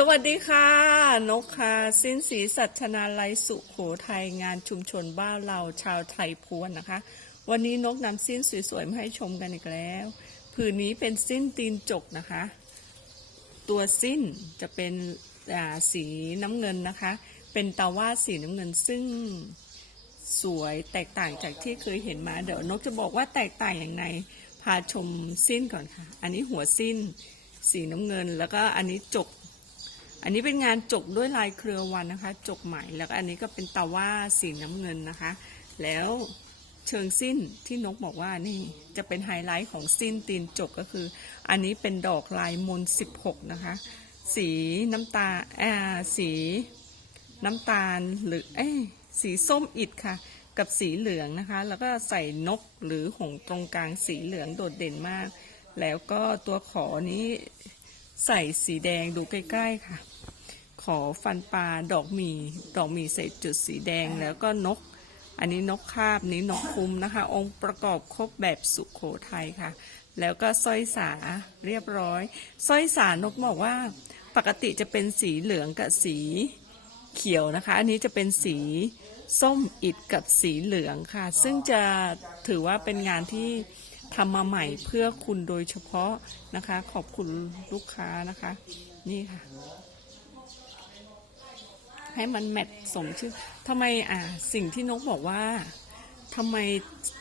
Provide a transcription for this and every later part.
สวัสดีค่ะ นกค่ะ สิ้นสีสัชนาลัยสุขโขทัยงานชุมชนบ้านเราชาวไทยพวนนะคะ วันนี้นกนำสิ้นสวยๆมาให้ชมกันอีกแล้วผืนนี้เป็นสิ้นตีนจกนะคะ ตัวสิ้นจะเป็นสีน้ำเงินนะคะ เป็นตาว่าสีน้ำเงินซึ่งสวยแตกต่างจากที่เคยเห็นมาเดี๋ยวนกจะบอกว่าแตกต่างอย่างไรพาชมสิ้นก่อนค่ะ อันนี้หัวสิ้นสีน้ำเงิน แล้วก็อันนี้จก อันนี้เป็นงานจกด้วยลายเครือวันนะคะ จกใหม่แล้วก็อันนี้ก็เป็นตาว่าสีน้ำเงินนะคะ แล้วเชิงสิ้นที่นกบอกว่านี่จะเป็นไฮไลท์ของสิ้นตีนจกก็คือ อันนี้เป็นดอกลายมน16นะคะ สีน้ำตาอ่าสีน้ำตาลหรือเอ้สีส้มอิดค่ะ กับสีเหลืองนะคะ แล้วก็ใส่นกหรือหงตรงกลางสีเหลืองโดดเด่นมาก แล้วก็ตัวขอนี้ใส่สีแดงดูใกล้ ๆ ค่ะ ขอฟันปลาดอกหมีดอกหมีใส่จุดสีแดงแล้วก็นก อันนี้นกคาบนี้นกคุมนะคะ องค์ประกอบครบแบบสุขโขทัยค่ะ แล้วก็สร้อยสาเรียบร้อยสร้อยสานกบอกว่าปกติจะเป็นสีเหลืองกับสีเขียวนะคะ อันนี้จะเป็นสีส้มอิดกับสีเหลืองค่ะ ซึ่งจะถือว่าเป็นงานที่ทำมาใหม่เพื่อคุณโดยเฉพาะนะคะ ขอบคุณลูกค้านะคะ นี่ค่ะ ให้มันแมทสมชื่อทำไมอ่าสิ่งที่นกบอกว่าทำไม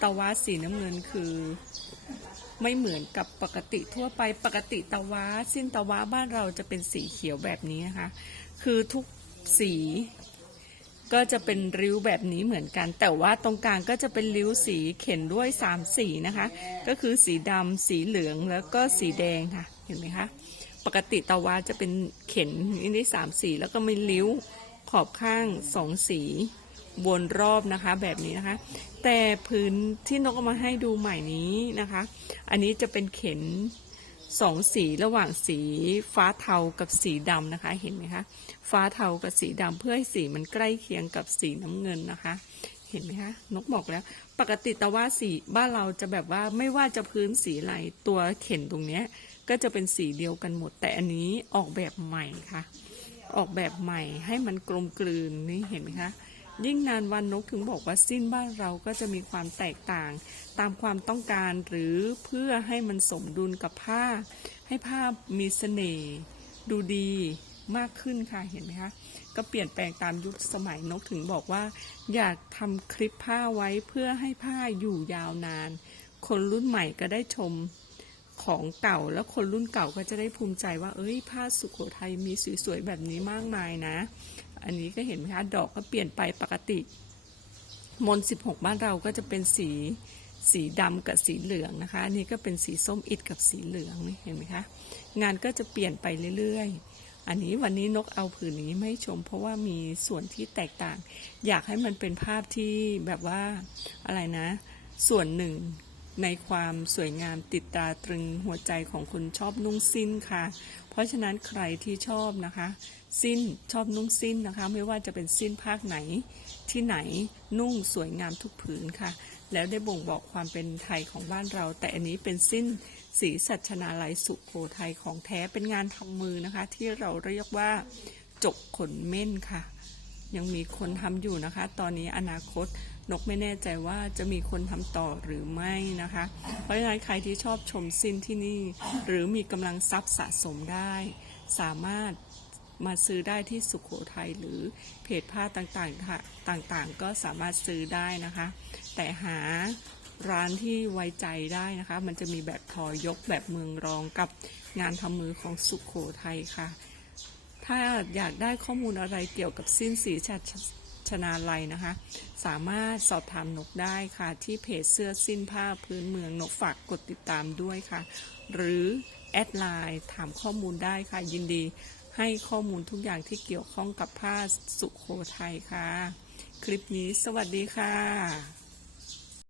ตะวาสีน้ำเงินคือไม่เหมือนกับปกติทั่วไปปกติตะวาสิ้นตะวาบ้านเราจะเป็นสีเขียวแบบนี้นะคะคือทุกสีก็จะเป็นริ้วแบบนี้เหมือนกัน แต่ว่าตรงกลางก็จะเป็นริ้วสีเข็นด้วยสามสีนะคะ ก็คือสีดำสีเหลืองแล้วก็สีแดงค่ะ เห็นไหมคะ ปกติตะวาจะเป็นเข็นนี่ได้สามสีแล้วก็มีริ้ว ขอบข้างสองสีวนรอบนะคะแบบนี้นะคะ แต่พื้นที่นกเอามาให้ดูใหม่นี้นะคะ อันนี้จะเป็นเข็นสองสีระหว่างสีฟ้าเทากับสีดำนะคะเห็นไหมคะฟ้าเทากับสีดำเพื่อให้สีมันใกล้เคียงกับสีน้ำเงินนะคะ เห็นไหมคะนกบอกแล้ว ปกติแต่ว่าสีบ้านเราจะแบบว่าไม่ว่าจะพื้นสีอะไรตัวเข็นตรงเนี้ยก็จะเป็นสีเดียวกันหมดแต่อันนี้ออกแบบใหม่ค่ะ ออกแบบใหม่ให้มันกลมกลืนนี่เห็นไหมคะยิ่งนานวันนกถึงบอกว่าสิ้นบ้านเราก็จะมีความแตกต่าง ตามความต้องการหรือเพื่อให้มันสมดุลกับผ้า ให้ผ้ามีเสน่ห์ดูดีมากขึ้นค่ะเห็นไหมคะก็เปลี่ยนแปลงตามยุคสมัยนกถึงบอกว่า อยากทำคลิปผ้าไว้เพื่อให้ผ้าอยู่ยาวนาน คนรุ่นใหม่ก็ได้ชม ของเก่าแล้วคนรุ่นเก่าก็จะได้ภูมิใจว่า เอ้ยผ้าสุโขทัยมีสวยๆแบบนี้มากมายนะ อันนี้ก็เห็นไหมคะดอกก็เปลี่ยนไปปกติ มนสิบหกบ้านเราก็จะเป็นสีสีดำกับสีเหลืองนะคะอันนี้ก็เป็นสีส้มอิดกับสีเหลืองเห็นไหมคะงานก็จะเปลี่ยนไปเรื่อยๆ อันนี้วันนี้นกเอาผืนนี้ไม่ชม เพราะว่ามีส่วนที่แตกต่าง อยากให้มันเป็นภาพที่แบบว่าอะไรนะ ส่วนหนึ่ง ในความสวยงามติดตาตรึงหัวใจของคนชอบนุ่งสิ้นค่ะ เพราะฉะนั้นใครที่ชอบนะคะ สิ้นชอบนุ่งสิ้นนะคะ ไม่ว่าจะเป็นสิ้นภาคไหน ที่ไหนนุ่งสวยงามทุกผืนค่ะ แล้วได้บ่งบอกความเป็นไทยของบ้านเรา แต่อันนี้เป็นสิ้นสีสัชนาลัยสุโขทัยของแท้เป็นงานทำมือนะคะ ที่เราเรียกว่าจกขนเม่นค่ะ ยังมีคนทำอยู่นะคะ ตอนนี้อนาคตนกไม่แน่ใจว่าจะมีคนทำต่อหรือไม่นะคะ เพราะฉะนั้นใครที่ชอบชมสิ้นที่นี่ หรือมีกำลังทรัพย์สะสมได้ สามารถมาซื้อได้ที่สุขโขทัยหรือเพจผ้าต่างๆค่ะต่างๆ ก็สามารถซื้อได้นะคะ แต่หาร้านที่ไว้ใจได้นะคะ มันจะมีแบบทอยกแบบเมืองรองกับงานทำมือของสุขโขทัยค่ะ ถ้าอยากได้ข้อมูลอะไรเกี่ยวกับสิ้นสีชาชนาลัยนะคะ สามารถสอบถามนกได้ค่ะ ที่เพจเสื้อสิ้นผ้าพื้นเมืองนกฝากกดติดตามด้วยค่ะ หรือแอดไลน์ถามข้อมูลได้ค่ะ ยินดีให้ข้อมูลทุกอย่างที่เกี่ยวข้องกับผ้าสุโขทัยค่ะ คลิปนี้สวัสดีค่ะ